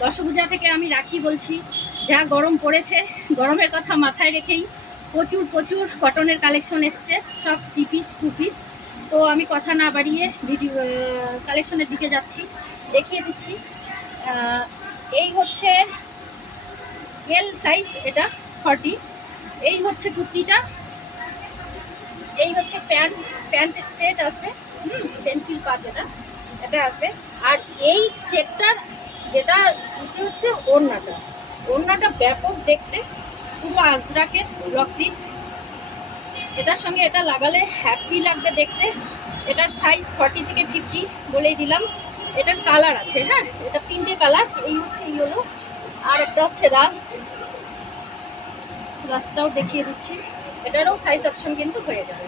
দশভূজা থেকে আমি রাখি বলছি, যা গরম পড়েছে, গরমের কথা মাথায় রেখেই প্রচুর প্রচুর কটনের কালেকশন এসছে, সব 3 পিস 2 পিস। তো আমি কথা না বাড়িয়ে ভিডিও কালেকশনের দিকে যাচ্ছি, দেখিয়ে দিচ্ছি। এই হচ্ছে এল সাইজ, এটা 40। এই হচ্ছে কুর্তিটা, এই হচ্ছে প্যান্ট, প্যান্ট স্ট্রেট আসবে, পেন্সিল কাট, এটা আসবে। আর এই সেটটার যেটা বেশি হচ্ছে ওড়নাটা, ওড়নাটা ব্যাপক দেখতে, পুরো আজরাকের ব্লক প্রিন্ট। এটার সঙ্গে এটা লাগালে হ্যাপি লাগবে দেখতে। এটার সাইজ 40 থেকে 50 বলেই দিলাম। এটার কালার আছে, হ্যাঁ, এটা 3টে কালার। এই হচ্ছে ইয়েলো, আর একটা হচ্ছে রাস্টটাও দেখিয়ে দিচ্ছি। এটারও সাইজ অপশন কিন্তু হয়ে যাবে।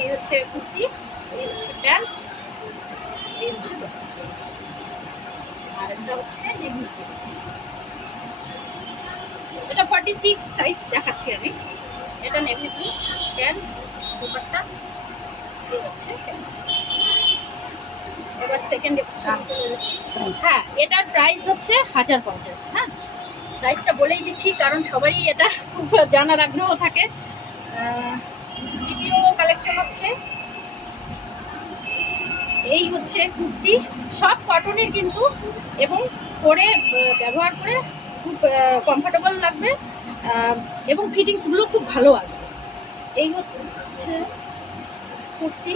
এই হচ্ছে কুর্তি, এই হচ্ছে প্যান্ট, এই হচ্ছে আর একটা হচ্ছে নেভি। এটা 46 সাইজ দেখাচ্ছি আমি। এটা নেভি ব্লু, প্যান্ট, দুপাট্টা, এই হচ্ছে প্যান্ট। এবার সেকেন্ডে হ্যাঁ, এটার প্রাইস হচ্ছে 1050। হ্যাঁ, প্রাইসটা বলেই দিচ্ছি কারণ সবারই এটা খুব জানার আগ্রহ থাকে। দ্বিতীয় কালেকশন হচ্ছে এই হচ্ছে কুর্তি, সব কটনের কিন্তু, এবং পরে ব্যবহার করে খুব কমফোর্টেবল লাগবে, এবং ফিটিংসগুলো খুব ভালো আসবে। এই হচ্ছে কুর্তি,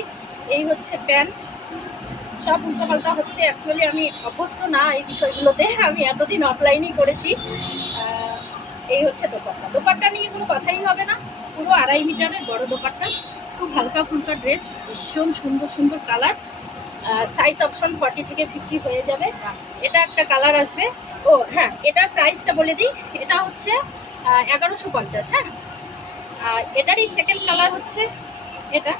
এই হচ্ছে প্যান্ট। সব উল্টোপাল্টা হচ্ছে, অ্যাকচুয়ালি আমি অভ্যস্ত না এই বিষয়গুলোতে, আমি এতদিন অফলাইনই করেছি। এই হচ্ছে দোপাট্টা, দোপাট্টা নিয়ে কোনো কথাই হবে না, পুরো 2.5 মিটারের বড় দোপাট্টা, খুব হালকা ফুলকা ড্রেস, ভীষণ সুন্দর সুন্দর কালার। সাইজ অপশন 40 থেকে 50 হয়ে যাবে। এটা একটা কালার আসবে। ও হ্যাঁ, এটার প্রাইসটা বলে দিই, এটা হচ্ছে 1150। হ্যাঁ, এটারই সেকেন্ড কালার হচ্ছে এটা।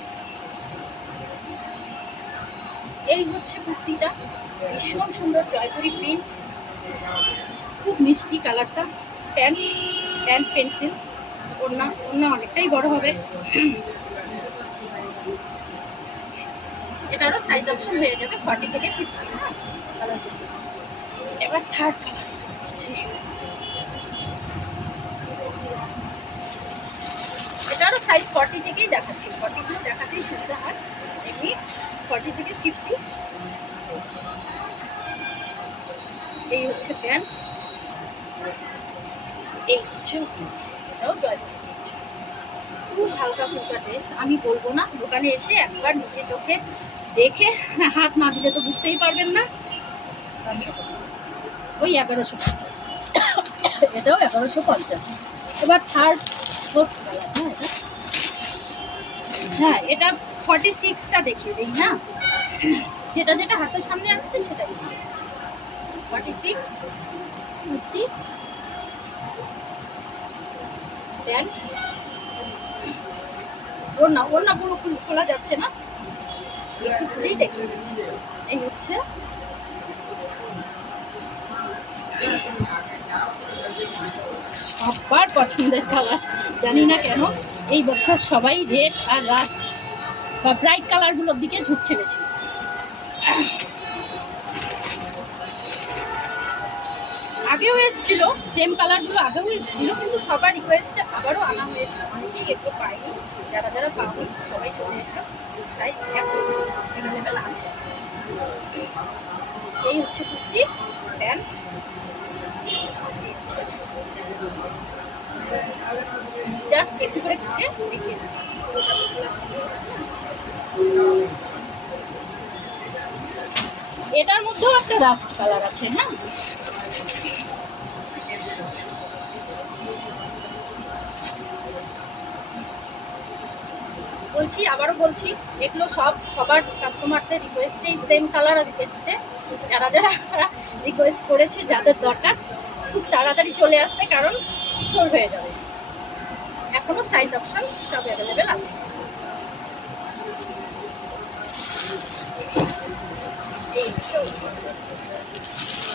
এই হচ্ছে কুর্তিটা, ভীষণ সুন্দর জয়পুরি প্রিন্ট, খুব মিষ্টি কালারটা। প্যান্ট, প্যান্ট পেন্সিল, ওড়না, ওড়না অনেকটাই বড় হবে। এটারও সাইজ অপশন হয়ে যাবে 40 থেকে 50। এবার থার্ড কালার চলছে, এটারও সাইজ 40 থেকেই দেখাচ্ছি, 40 দেখাতেই সুবিধা হয়, এমনি 40 থেকে 50। এই হচ্ছে প্যান্ট, এই হচ্ছে এটাও জয়পুরি, খুব হালকা ফুলকা ড্রেস। আমি বলবো না, দোকানে এসে একবার নিজে চোখে দেখে হাত না দিলে তো বুঝতেই পারবেন না। ওই 1150, এটাও 1150। এবার থার্ড ফোর্থ কালার, হ্যাঁ এটা 46টা দেখিয়ে দিই না, যেটা যেটা হাতের সামনে আসছে সেটা দেখিয়ে দিচ্ছি। 46 কুর্তি, প্যান্ট, ওড়না, ওড়না পুরো খোলা যাচ্ছে না, খুলেই দেখিয়ে দিচ্ছি। এই হচ্ছে সবার পছন্দের কালার, জানি না কেন এই বছর সবাই রেড আর রাস্ট বা ব্রাইট কালারগুলোর দিকে ঝুঁকছে বেশি। আগেও এসেছিল সেম কালারগুলো, আগেও এসেছিল, কিন্তু সবার রিকোয়েস্টে আবারও আনা হয়েছিল, অনেকেই এগুলো পায়নি, যারা যারা পায়নি সবাই চলে এসেছে। সাইজ অ্যাভেলেবেল আছে। এই হচ্ছে কুর্তি, প্যান্ট, জাস্ট একটু করে খুঁজে দেখিয়ে দিচ্ছি। এটার মধ্যেও একটা রাস্ট কালার আছে। হ্যাঁ, বলছি, আবারও বলছি, এগুলো সবার কাস্টমারদের রিকোয়েস্টেই সেম কালার এসছে। যারা যারা রিকোয়েস্ট করেছে, যাদের দরকার খুব তাড়াতাড়ি চলে আসতে, কারণ সোল্ড হয়ে যাবে। এখনো সাইজ অপশন সব অ্যাভেলেবেল আছে।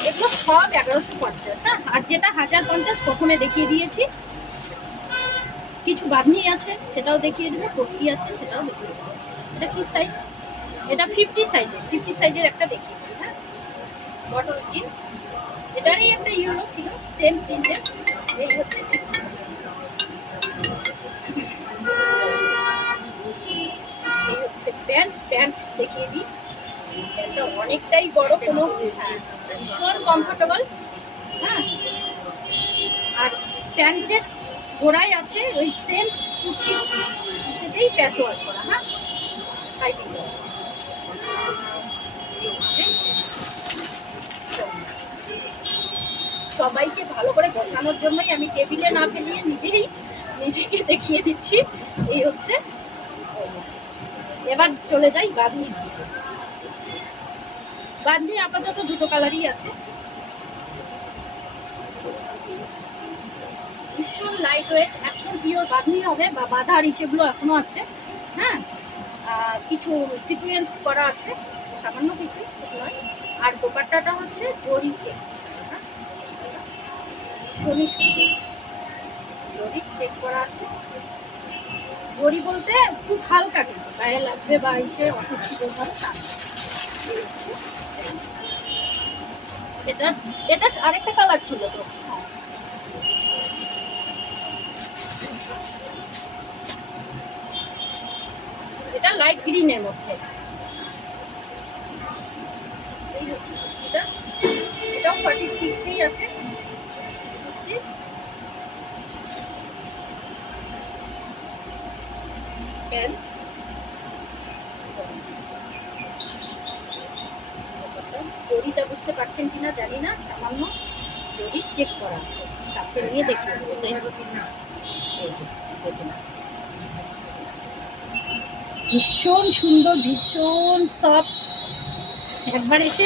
এগুলো সব 1150। হ্যাঁ, আর যেটা 1050 প্রথমে দেখিয়ে দিয়েছি, কিছু বাঁধনি আছে সেটাও দেখিয়ে দেবো, কুর্তি আছে সেটাও দেখিয়ে দেবো। এটা কি সাইজ? এটা 50 সাইজের, 50 সাইজের একটা দেখিয়ে দিই। হ্যাঁ, বটল গ্রিন, এটারই একটা ইয়েলো ছিল সেম প্রিন্টের। এই হচ্ছে 50 সাইজ। এই হচ্ছে প্যান্ট। প্যান্ট দেখিয়ে দিই। প্যান্টটা অনেকটাই বড়, কোনো ভীষণ কমফোর্টেবল। হ্যাঁ, আর প্যান্টের গোড়ায় আছে ওই সেম কুর্তি সেটাই প্যাচ ওয়ার্ক করা। হ্যাঁ, পাইপিং করা আছে। সবাইকে ভালো করে বসানোর জন্যই আমি টেবিলে না ফেলিয়ে নিজেকে দেখিয়ে দিচ্ছি। এই হচ্ছে। এবার চলে যাই বাঁধনি। বাঁধনি আপাতত দুটো কালারই আছে। ভীষণ লাইট ওয়েট, একদম পিওর বাঁধনি হবে বা বাঁধার সেগুলো এখনো আছে। হ্যাঁ, কিছু সিকুয়েন্স করা আছে, সামান্য কিছু নয়। আর দোপাট্টাটা হচ্ছে জরি চেক। ভীষণই সুন্দর জরি চেক করা আছে। জরি বলতে খুব হালকা, কিন্তু গায়ে লাগবে বা এসে অস্বস্তি করবে তা। এটা এটা আরেকটা কালার ছিল তো। এটা লাইট গ্রিনের মধ্যে। এই হচ্ছে কুর্তিটা, এটাও 46 আছে কুর্তি। প্যান্ট জরিটা বুঝতে পারছেন কিনা জানি না, সামান্য জরি চেক করা আছে। কাছে নিয়ে দেখুন, ভীষণ সুন্দর, ভীষণ সফট। একবার এসে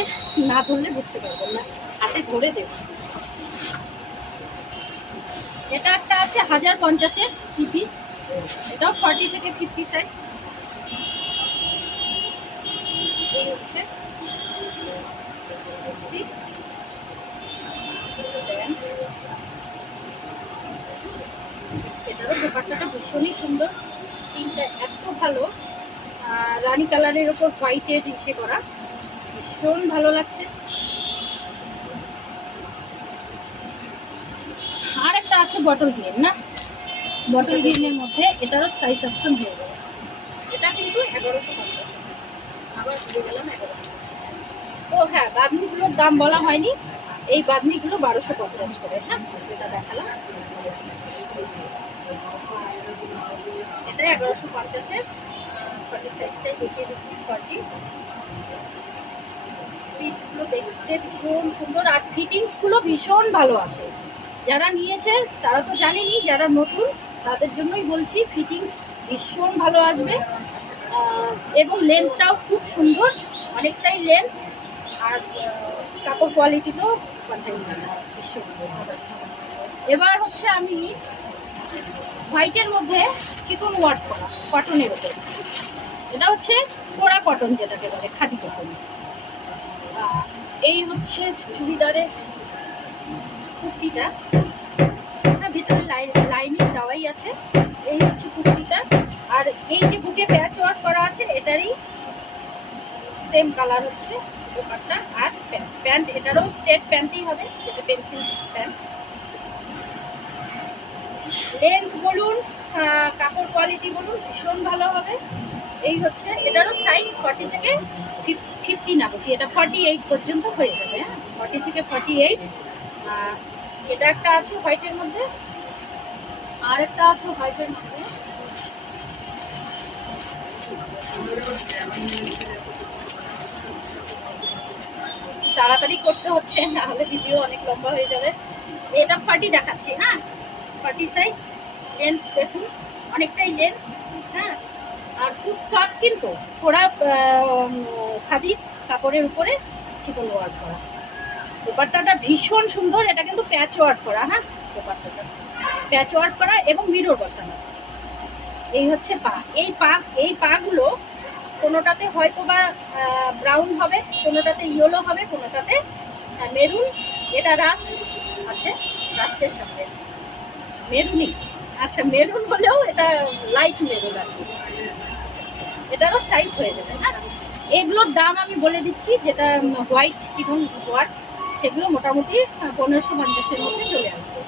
না ধরলে বুঝতে পারবেন না, হাতে ধরে দেখুন। এটা একটা আছে 1050-এর 3 পিস। এটাও 40 থেকে 50 সাইজ। এই হচ্ছে এটারও দোপাট্টাটা ভীষণই সুন্দর। প্রিন্টটা এত ভালো, রানী কালারের ওপর হোয়াইটের ইসে করা, ভীষণ ভালো লাগছে। আর একটা আছে বটল গ্রিন, না বটল গ্রিনের মধ্যে, এটারও সাইজ অপশন হয়ে যাবে। এটা কিন্তু 1150। আবার ভুলে গেলাম 1150। ও হ্যাঁ, বাঁধনিগুলোর দাম বলা হয়নি। এই বাঁধনিগুলো 1250 করে। হ্যাঁ, এটা দেখালাম। এটা 1150-এর 40 সাইজটাই দেখিয়ে দিচ্ছি। 40 প্রিন্টগুলো দেখতে ভীষণ সুন্দর, আর ফিটিংসগুলো ভীষণ ভালো আসে। যারা নিয়েছে তারা তো জানেনই, যারা নতুন তাদের জন্যই বলছি, ফিটিংস ভীষণ ভালো আসবে। এবং লেন্থটাও খুব সুন্দর, অনেকটাই লেন্থ। আর কাপড় কোয়ালিটি তো কথাই ভীষণ। এবার হচ্ছে আমি হোয়াইটের মধ্যে চিকন ওয়ার্ক করা কটনের ওপর। এটা হচ্ছে কোরা কটন, যেটাকে বলে খাদি কটন। এই হচ্ছে চুড়িদারের কুর্তিটা। হ্যাঁ, ভিতরে লাইনিং দেওয়াই আছে। এই হচ্ছে কুর্তিটা। আর এই যে বুকে প্যাচ ওয়ার্ক করা আছে, এটারই সেম কালার হচ্ছে দোপাট্টা আর প্যান্ট। প্যান্ট এটারও স্ট্রেট প্যান্টই হবে, যেটা পেন্সিল প্যান্ট। লেন্থ বলুন, কাপড় কোয়ালিটি বলুন, ভীষণ ভালো হবে। এই হচ্ছে এটারও সাইজ 40 থেকে 50 না বলছি, এটা 48 পর্যন্ত হয়ে যাবে। হ্যাঁ, 40 থেকে 48। এটা একটা আছে হোয়াইটের মধ্যে, আর একটা আছে হোয়াইটের মধ্যে। তাড়াতাড়ি করতে হচ্ছে, নাহলে ভিডিও অনেক লম্বা হয়ে যাবে। এটা 40 দেখাচ্ছি। হ্যাঁ, 40 সাইজ। লেন্থ দেখুন, অনেকটাই লেন্থ। হ্যাঁ, আর খুব সফট, কিন্তু পুরা খাদি কাপড়ের উপরে চিকন ওয়ার্ক করা। দোপাট্টাটা ভীষণ সুন্দর। এটা কিন্তু প্যাচ ওয়ার্ক করা। হ্যাঁ, দোপাট্টাটা প্যাচ ওয়ার্ক করা এবং মিরর বসানো। এই হচ্ছে পা। এই পাগুলো কোনোটাতে হয়তো বা ব্রাউন হবে, কোনোটাতে ইয়েলো হবে, কোনোটাতে মেরুন। এটা রাস্ট আছে, রাস্টের সঙ্গে মেরুনই। আচ্ছা, মেরুন হলেও এটা লাইট মেরুন আর কি। এটারও সাইজ হয়ে যাবে। হ্যাঁ, এগুলোর দাম আমি বলে দিচ্ছি। যেটা হোয়াইট চিকন ওয়ার্ক, সেগুলো মোটামুটি 1550-এর মধ্যে চলে আসবে।